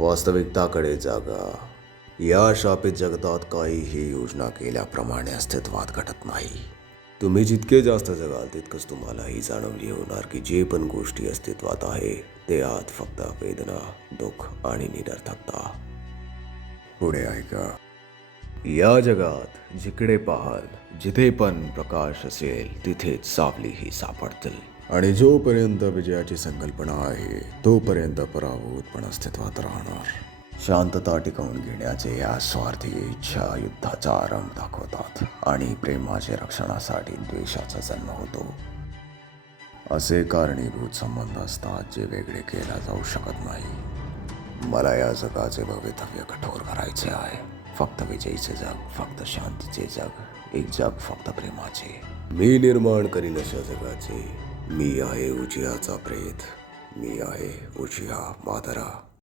वास्तविकताकडे जागा. या शापित जगतात काहीही योजना केल्याप्रमाणे अस्तित्वात घडत नाही. तुम्ही जितके जास्त जगाल तितकंच तुम्हाला ही जाणवली होणार की जे पण गोष्टी अस्तित्वात आहे ते आत फक्त वेदना, दुःख आणि निरर्थकता. पुढे ऐका. या जगात जिकडे पाहाल, जिथे पण प्रकाश असेल तिथेच सावलीही सापडतील. आणि जोपर्यंत विजयाची संकल्पना आहे तोपर्यंत पराभूत पण अस्तित्वात राहणार. शांतता टिकवून घेण्याचे या स्वार्थी इच्छा युद्धाचा आरंभ दाखवतात आणि प्रेमाच्या रक्षणासाठी द्वेषाचा जन्म होतो. असे कारणीभूत संबंध असतात जे वेगळे केला जाऊ शकत नाही. मला या जगाचे भवितव्य कठोर करायचे आहे. फक्त विजयीचे जग, फक्त शांतीचे जग, एक जग फक्त प्रेमाचे. मी निर्माण करीन अशा जगाचे. मी आहे उजियाचा प्रेत. मी आहे उजिया मादरा.